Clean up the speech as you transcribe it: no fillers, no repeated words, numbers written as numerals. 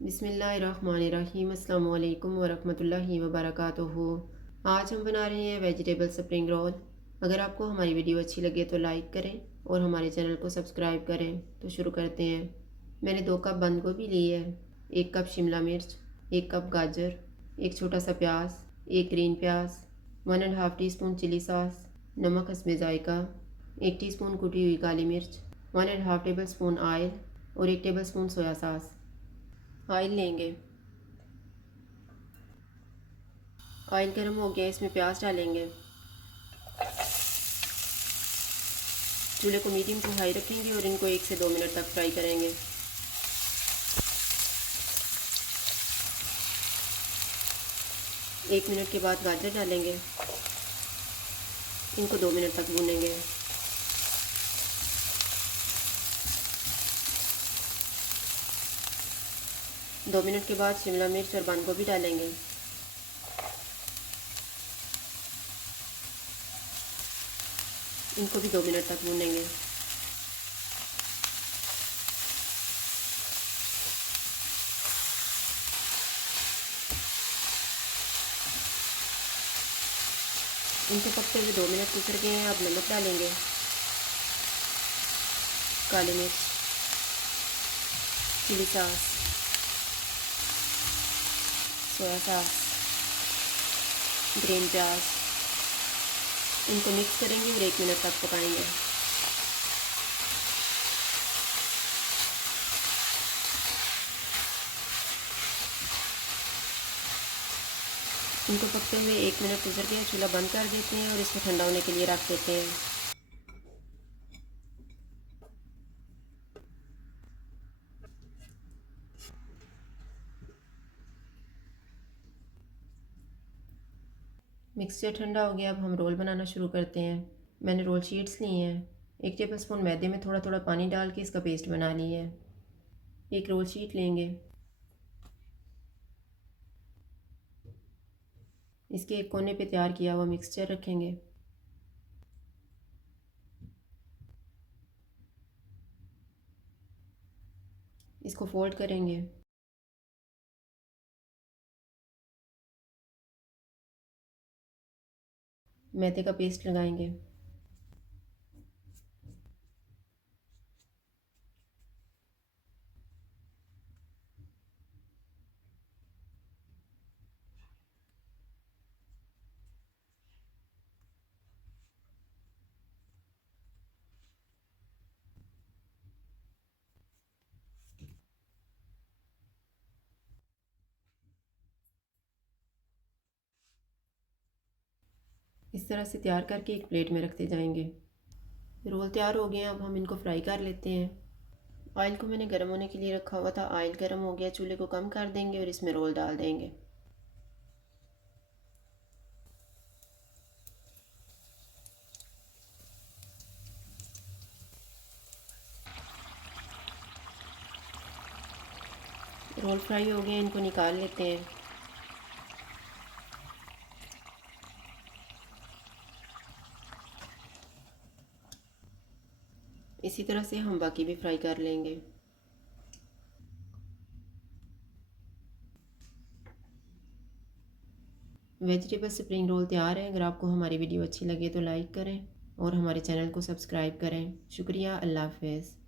बिस्मिल्लाहिर्रहमानिर्रहीम अस्सलाम वालेकुम वरहमतुल्लाहि वबरकातुहू। आज हम बना रहे हैं वेजिटेबल स्प्रिंग रोल। अगर आपको हमारी वीडियो अच्छी लगे तो लाइक करें और हमारे चैनल को सब्सक्राइब करें। तो शुरू करते हैं। मैंने 2 कप बंद गोभी ली है, 1 कप शिमला मिर्च, 1 कप गाजर, एक छोटा सा प्याज, एक ग्रीन प्याज, 1.5 टीस्पून चिली सॉस, नमक हस्बे जायका, 1 टीस्पून कुटी हुई काली मिर्च, 1.5 टेबल स्पून ऑयल और 1 table spoon soya sauce. Oil लेंगे। ऑयल गर्म हो गया, इसमें प्याज डालेंगे। चूल्हे को मीडियम टू हाई रखेंगे और इनको 1 से 2 मिनट तक फ्राई करेंगे। एक मिनट के बाद गाजर डालेंगे, इनको 2 मिनट तक भूनेंगे। दो मिनट के बाद शिमला मिर्च और बंद गोभी डालेंगे। इनको भी 2 मिनट तक भूनेंगे। इनको पकते हुए 2 मिनट गुजर गए हैं। अब नमक डालेंगे, काली मिर्च, chili sauce, soya sauce, green प्याज। इनको मिक्स करेंगे और 1 मिनट तक पकाएंगे। इनको पकते हुए 1 मिनट गुजर गया। चूल्हा बंद कर देते हैं और इसको ठंडा होने के लिए रख देते हैं। मिक्सचर ठंडा हो गया। अब हम रोल बनाना शुरू करते हैं। मैंने रोल शीट्स ली हैं। 1 टेबल स्पून मैदे में थोड़ा थोड़ा पानी डाल के इसका पेस्ट बना ली है। एक रोल शीट लेंगे, इसके एक कोने पे तैयार किया हुआ मिक्सचर रखेंगे। इसको फोल्ड करेंगे। मैदे का पेस्ट लगाएंगे। इस तरह से तैयार करके एक प्लेट में रखते जाएंगे। रोल तैयार हो गए हैं। अब हम इनको फ्राई कर लेते हैं। ऑयल को मैंने गर्म होने के लिए रखा हुआ था। ऑयल गर्म हो गया, चूल्हे को कम कर देंगे और इसमें रोल डाल देंगे। रोल फ्राई हो गए, इनको निकाल लेते हैं। इसी तरह से हम बाकी भी फ्राई कर लेंगे। वेजिटेबल स्प्रिंग रोल तैयार है। अगर आपको हमारी वीडियो अच्छी लगे तो लाइक करें और हमारे चैनल को सब्सक्राइब करें। शुक्रिया। अल्लाह हाफ़िज़।